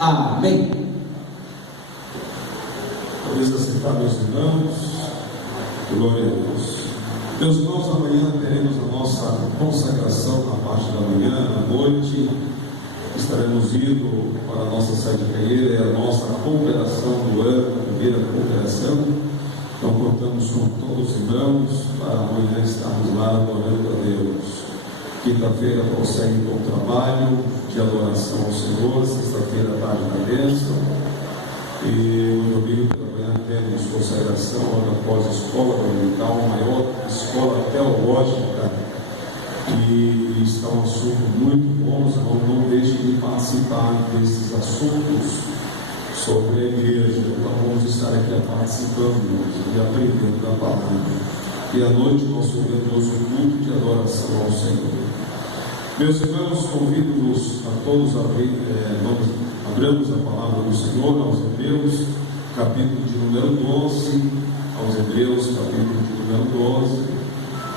Amém. Talvez aceitar meus irmãos. Glória a Deus. Meus irmãos, amanhã teremos a nossa consagração na parte da manhã, à noite. Estaremos indo para a nossa sede caída, é a nossa cooperação do ano, a primeira cooperação. Então, contamos com todos os irmãos para amanhã estarmos lá adorando a Deus. Quinta-feira prossegue com o trabalho de adoração ao Senhor, sexta-feira tarde da bênção, e no domingo pela manhã temos consagração logo após a escola dominical, a maior escola teológica, e está um assunto muito bom. Os irmãos não deixem de participar desses assuntos sobre a igreja. Então vamos estar aqui participando e aprendendo da palavra. E à noite nós teremos um culto de adoração ao Senhor. Meus irmãos, convido-nos a todos a abramos a palavra do Senhor aos Hebreus, capítulo de número 12, aos Hebreus, capítulo de número 12,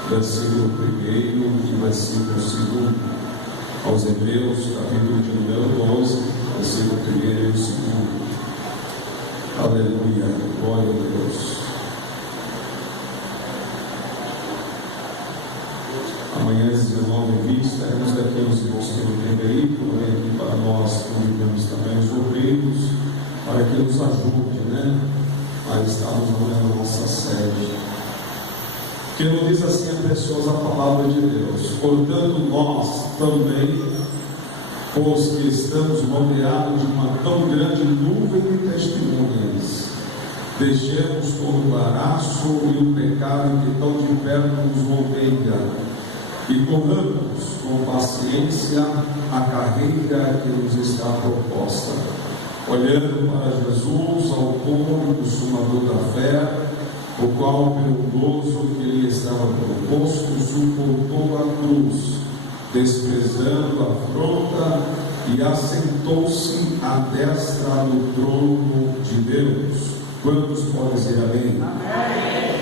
versículo 1 e versículo 2. Aos Hebreus, capítulo de número 12, versículo 1 e 2. Aleluia, glória a Deus. Amanhã, às 19h20, estaremos aqui os irmãos que não têm veículo, aqui para nós convidamos também os obreiros, para que nos ajude, a estarmos na nossa sede. Que não diz assim a pessoas a palavra de Deus. Portanto, nós também, pois que estamos rodeados de uma tão grande nuvem de testemunhas, deixemos todo o embaraço e o pecado que tão de perto nos rodeia, e corramos com paciência a carreira que nos está proposta, olhando para Jesus, autor e consumador da fé, o qual, pelo gozo que lhe estava proposto, suportou a cruz, desprezando a afronta, e assentou-se à destra do trono de Deus. Quantos podem dizer amém? Amém.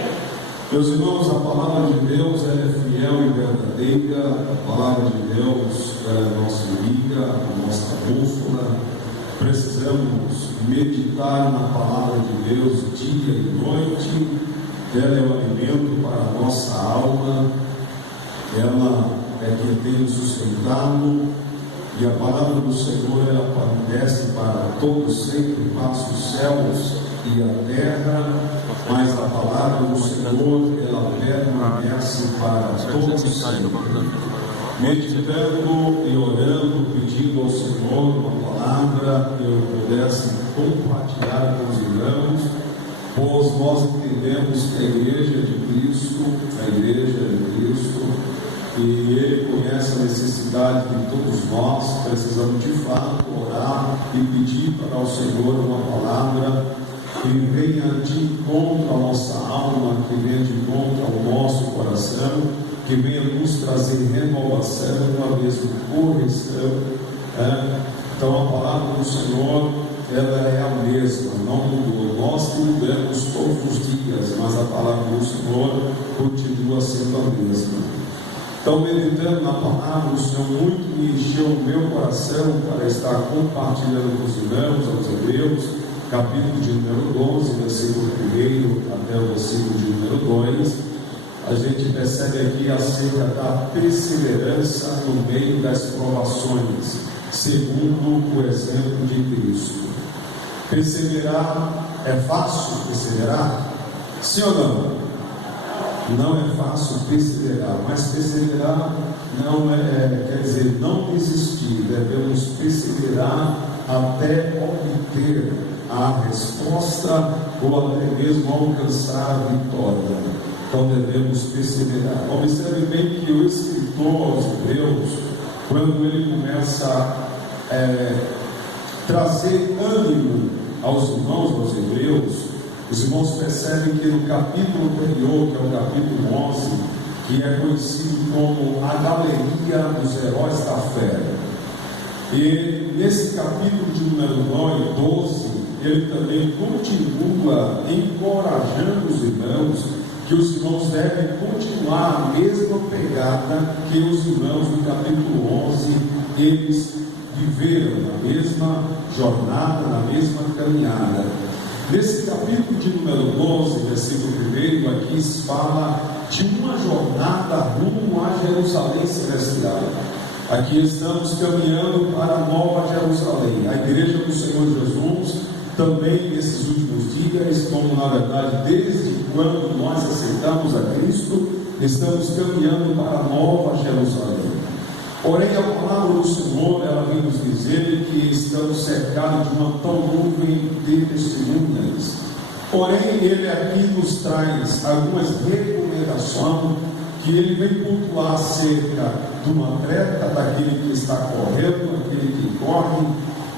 Meus irmãos, a palavra de Deus é fiel e verdadeira. A palavra de Deus é a nossa guia, a nossa bússola. Precisamos meditar na palavra de Deus dia e noite. Ela é o alimento para a nossa alma, ela é quem tem nos sustentado, e a palavra do Senhor, ela desce para todos sempre, passa os céus e a terra, mas a palavra do Senhor, ela permanece para todos sempre. Meditando e orando, pedindo ao Senhor uma palavra que eu pudesse compartilhar com os irmãos, pois nós entendemos que a igreja é de Cristo, e Ele conhece a necessidade de todos nós. Precisamos de fato orar e pedir para o Senhor uma palavra que venha de encontro à nossa alma, que venha de encontro ao nosso coração, que venha nos trazer renovação, uma vez de correção. Então a palavra do Senhor, ela é a mesma, não mudou. Nós que mudamos todos os dias, mas a palavra do Senhor continua sendo a mesma. Então, meditando na palavra, o Senhor muito me encheu o meu coração para estar compartilhando com os irmãos, aos Hebreus, capítulo de número 12, versículo 1 até o versículo de número 2. A gente percebe aqui acerca da perseverança no meio das provações, segundo o exemplo de Cristo. Perseverar é fácil? Perseverar? Sim ou não? Não é fácil perseverar, mas perseverar não quer dizer não desistir. Devemos perseverar até obter a resposta ou até mesmo alcançar a vitória. Então devemos perseverar. Observe bem que o escritor aos Hebreus, quando ele começa a trazer ânimo aos irmãos, aos Hebreus, os irmãos percebem que no capítulo anterior, que é o capítulo 11, que é conhecido como a galeria dos heróis da fé, e nesse capítulo de número 12, ele também continua encorajando os irmãos, que os irmãos devem continuar a mesma pegada que os irmãos do capítulo 11, eles viveram na mesma jornada, na mesma caminhada. Nesse capítulo de número 12, versículo 1, aqui se fala de uma jornada rumo a Jerusalém celestial. Aqui estamos caminhando para a Nova Jerusalém. A Igreja do Senhor Jesus também nesses últimos dias, como na verdade desde quando nós aceitamos a Cristo, estamos caminhando para a Nova Jerusalém. Porém, a palavra do Senhor, ela vem nos dizer que estamos cercados de uma tão nuvem de testemunhas. Porém, ele aqui nos traz algumas recomendações que ele vem pontuar acerca de uma treta daquele que está correndo, aquele que corre,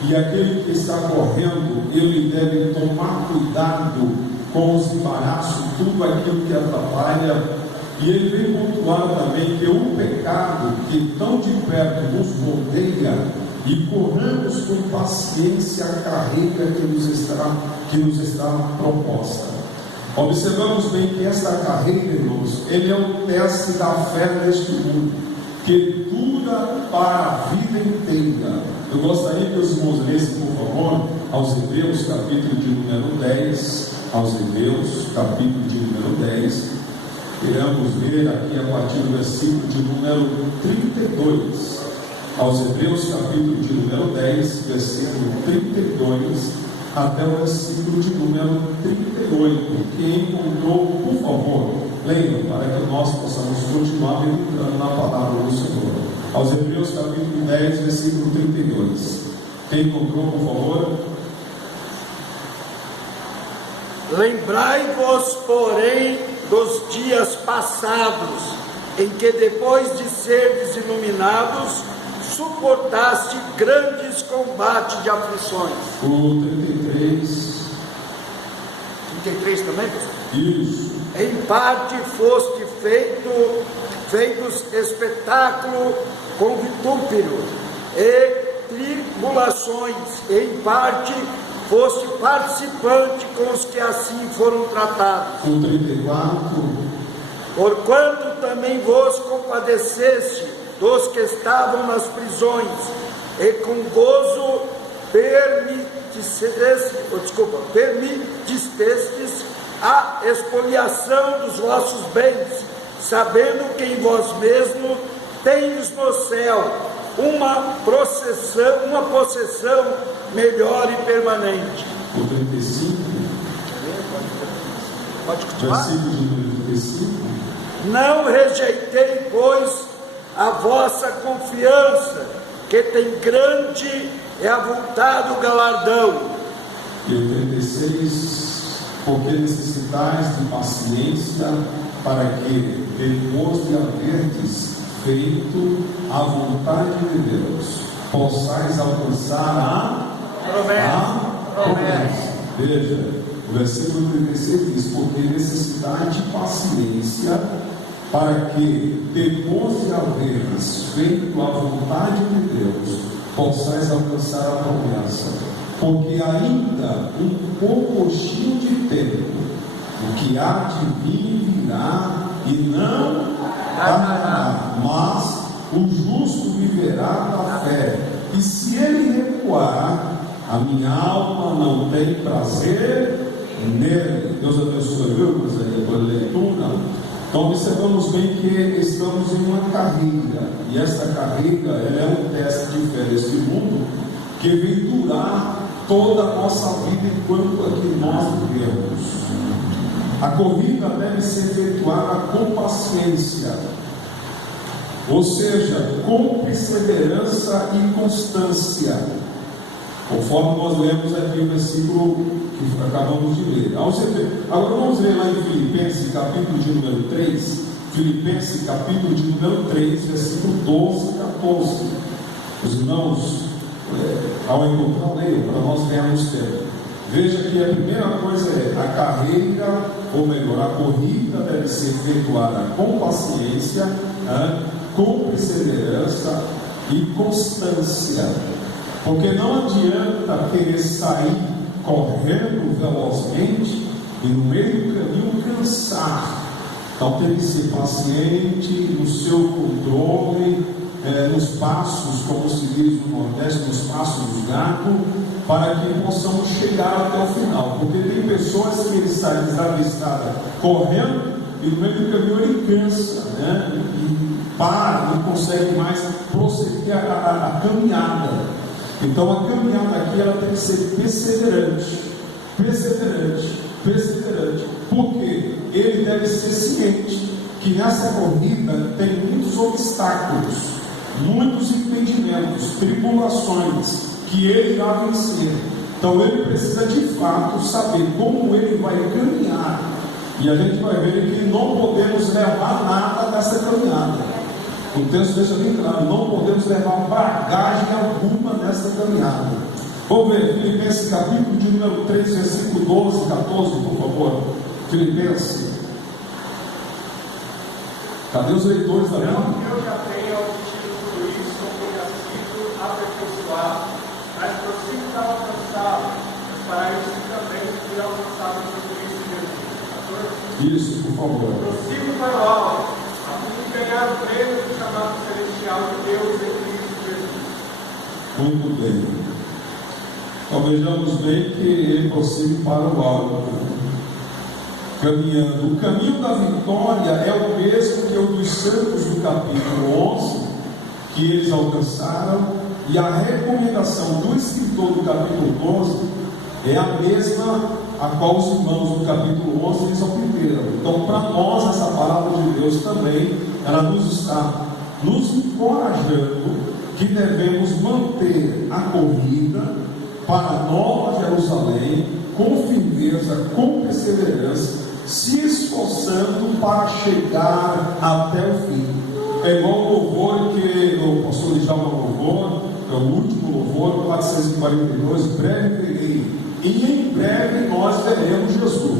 e aquele que está correndo, ele deve tomar cuidado com os embaraços, tudo aquilo que atrapalha. E ele vem pontuar também que o pecado que tão de perto nos rodeia, e corramos com paciência a carreira que nos está proposta. Observamos bem que esta carreira, irmãos, ele é um teste da fé neste mundo, que dura para a vida inteira. Eu gostaria que os irmãos lessem, por favor, aos Hebreus, capítulo de número 10, aos Hebreus, capítulo de número 10, queremos ver aqui a partir do versículo de número 32, aos Hebreus, capítulo de número 10, versículo 32, até o versículo de número 38. Quem encontrou, por favor, leiam, para que nós possamos continuar meditando na palavra do Senhor. Aos Hebreus, capítulo 10, versículo 32. Quem encontrou, por favor? Lembrai-vos, porém, dos dias passados, em que depois de serdes iluminados, suportaste grandes combates de aflições. O 33. 33 também, pastor? Isso. Em parte foste feitos espetáculo com vitúpero e tribulações, em parte foste participante com os que assim foram tratados. O 34. Porquanto também vos compadeceste dos que estavam nas prisões, e com gozo permitistestes a expoliação dos vossos bens, sabendo que em vós mesmo tendes no céu uma possessão melhor e permanente. O 35. Pode continuar? Versículo de número 35. Não rejeitei, pois, a vossa confiança, que tem grande e avultado galardão. E o 36. Porque necessitais de paciência, para que, depois de haverdes feito a vontade de Deus, possais alcançar a promessa. Veja, o versículo 36 diz: porque necessitais de paciência, para que, depois de haverdes feito a vontade de Deus, possais alcançar a promessa. Porque ainda um pouquinho de tempo, o que há de vir virá e não tardará, mas o justo viverá da fé. E se ele recuar, a minha alma não tem prazer nele. Deus abençoe, viu, pela leitura. Então observamos bem que estamos em uma carreira, e esta carreira ela é um teste de fé deste mundo, que vem durar toda a nossa vida enquanto aqui nós vivemos. A corrida deve ser efetuada com paciência, ou seja, com perseverança e constância, conforme nós lemos aqui o versículo que acabamos de ler. Agora vamos ler lá em Filipenses, capítulo de número 3, Filipenses, capítulo de número 3, versículo 12 e 14. Os irmãos, ao encontrar, leiam, para nós ganharmos tempo. Veja que a primeira coisa é: a carreira, ou melhor, a corrida deve ser efetuada com paciência, com perseverança e constância. Porque não adianta querer sair correndo velozmente e no meio do caminho cansar. Então tem que ser paciente no seu controle, nos passos, como se diz no Nordeste, nos passos do gato, para que possamos chegar até o final. Porque tem pessoas que ele sai da estrada correndo e no meio do caminho ele cansa, né? E para, não consegue mais prosseguir a caminhada. Então a caminhada aqui ela tem que ser perseverante, porque ele deve ser ciente que nessa corrida tem muitos obstáculos, muitos impedimentos, tribulações que ele irá vencer. Então ele precisa de fato saber como ele vai caminhar, e a gente vai ver que não podemos levar nada nessa caminhada. O texto deixa bem claro, não podemos levar bagagem alguma nessa caminhada. Vamos ver Filipenses capítulo de número 3, versículo 12 e 14, por favor. Filipenses. Cadê os leitores da Bíblia? Eu já tenho obtido tudo isso, como já sido aperfeiçoado, mas prossigo para alcançá-lo, para isso também fui alcançado por Cristo Jesus. Isso, por favor. Prossigo para o alto, a fim de ganhar o prêmio do chamado celestial de Deus em Cristo Jesus. Muito bem. Então vejamos bem que ele prossegue para o alto, caminhando. O caminho da vitória é o mesmo que o dos santos do capítulo 11, que eles alcançaram, e a recomendação do escritor do capítulo 11 é a mesma a qual os irmãos do capítulo 11 eles aprenderam. Então, para nós, essa palavra de Deus também, ela nos está nos encorajando que devemos manter a corrida para a Nova Jerusalém com firmeza, com perseverança, se esforçando para chegar até o fim. É igual o louvor que o pastor Djalma louvor, é o último louvor, 442, breve verei, e em breve nós veremos Jesus.